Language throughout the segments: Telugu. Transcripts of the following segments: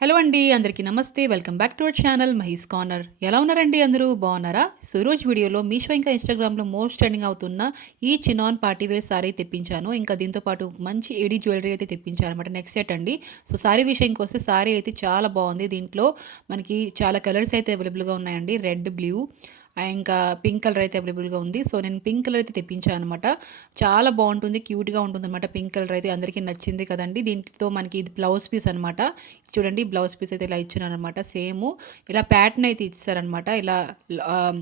హలో అండి. అందరికీ నమస్తే. Welcome back to our channel Mahi's corner. ఎలా ఉన్నారండి అందరూ? బాగున్నారా? సో, ఈరోజు వీడియోలో మీషో ఇంకా ఇన్‌స్టాగ్రామ్‌లో మోస్ట్ ట్రెండింగ్ అవుతున్న ఈ చినాన్ పార్టీ వేర్ సారీ తెప్పించాను. ఇంకా దీంతో పాటు మంచి ఏడీ జ్యువెలరీ అయితే తెప్పించానన్నమాట. నెక్ సెట్ అండి. సో, సారీ విషయంకొస్తే సారీ అయితే చాలా బాగుంది. దీంట్లో మనకి చాలా కలర్స్ అయితే అవైలబుల్‌గా ఉన్నాయండి. రెడ్, బ్లూ ఇంకా పింక్ కలర్ అయితే అవైలబుల్‌గా ఉంది. సో, నేను పింక్ కలర్ అయితే తెప్పించానన్నమాట. చాలా బాగుంటుంది. క్యూట్‌గా ఉంటుందన్నమాట. పింక్ కలర్ అయితే అందరికీ నచ్చింది కదండీ! దీంట్లో మనకి ఇది బ్లౌజ్ పీస్ అన్నమాట. చూడండి బ్లౌజ్ పీస్ అయితే ఇలా ఇచ్చాననమాట. సేము ఇలా ప్యాటర్న్ అయితే ఇచ్చారనమాట. ఇలా ఆహ్,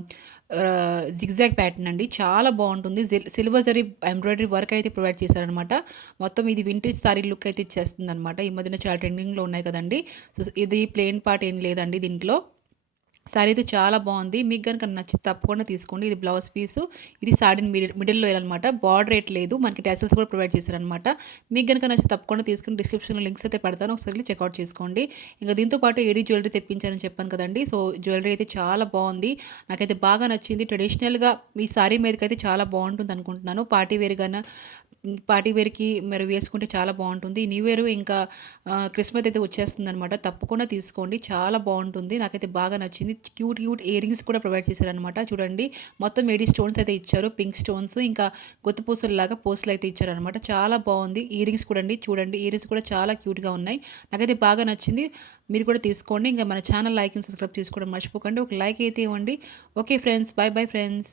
జిగ్‌జాగ్ ప్యాటర్న్ అండి. చాలా బాగుంటుంది. సిల్వర్ జరీ ఎంబ్రాయిడరీ వర్క్ అయితే ప్రొవైడ్ చేశారనమాట. మొత్తం ఇది వింటేజ్ సారీ లుక్ అయితే ఇచ్చేస్తుందనమాట. ఈ మధ్యన చాలా ట్రెండింగ్‌లో ఉన్నాయి కదండీ! సో, ఇది ప్లెయిన్ పార్ట్ ఏం లేదండి దీంట్లో. సారీ అయితే చాలా బాగుంది. మీకు గనుక నచ్చితే తప్పకుండా తీసుకోండి. ఇది బ్లౌజ్ పీసు. ఇది సాడిన్ మిడిల్‌లో అనమాట. బార్డర్ రేట్ లేదు. మనకి టెసల్స్ కూడా ప్రొవైడ్ చేశారనమాట. మీకు గనుక నచ్చితే తప్పకుండా తీసుకొని డిస్క్రిప్షన్‌లో లింక్స్ అయితే పెడతాను. ఒకసారి వెళ్లి చెక్‌ఔట్ చేసుకోండి. ఇంకా దీంతో పాటు ఏడీ జ్యువెలరీ తెప్పించానని చెప్పాను కదండీ! సో, జ్యువెలరీ అయితే చాలా బాగుంది. నాకైతే బాగా నచ్చింది. ట్రెడిషనల్‌గా ఈ సారీ మీదకైతే చాలా బాగుంటుందనుకుంటున్నాను. పార్టీ వేర్‌కి మరి వేసుకుంటే చాలా బాగుంటుంది. న్యూ ఇయర్ ఇంకా క్రిస్మస్ అయితే వచ్చేస్తుందనమాట. తప్పకుండా తీసుకోండి. చాలా బాగుంటుంది. నాకైతే బాగా నచ్చింది. క్యూట్ క్యూట్ ఇయర్ రింగ్స్ కూడా ప్రొవైడ్ చేశారనమాట. చూడండి మొత్తం ఏడీ స్టోన్స్ అయితే ఇచ్చారు. పింక్ స్టోన్స్ ఇంకా గుత్త పూసల్లాగా పూసలు అయితే ఇచ్చారనమాట. చాలా బాగుంది. ఇయర్ రింగ్స్ కూడా అండి చూడండి. ఇయర్ రింగ్స్ కూడా చాలా క్యూట్‌గా ఉన్నాయి. నాకైతే బాగా నచ్చింది. మీరు కూడా తీసుకోండి. ఇంకా మన ఛానల్ లైక్ అండ్ సబ్స్క్రైబ్ చేసుకోవడం మర్చిపోకండి. ఒక లైక్ అయితే ఇవ్వండి. Okay friends. By bye friends.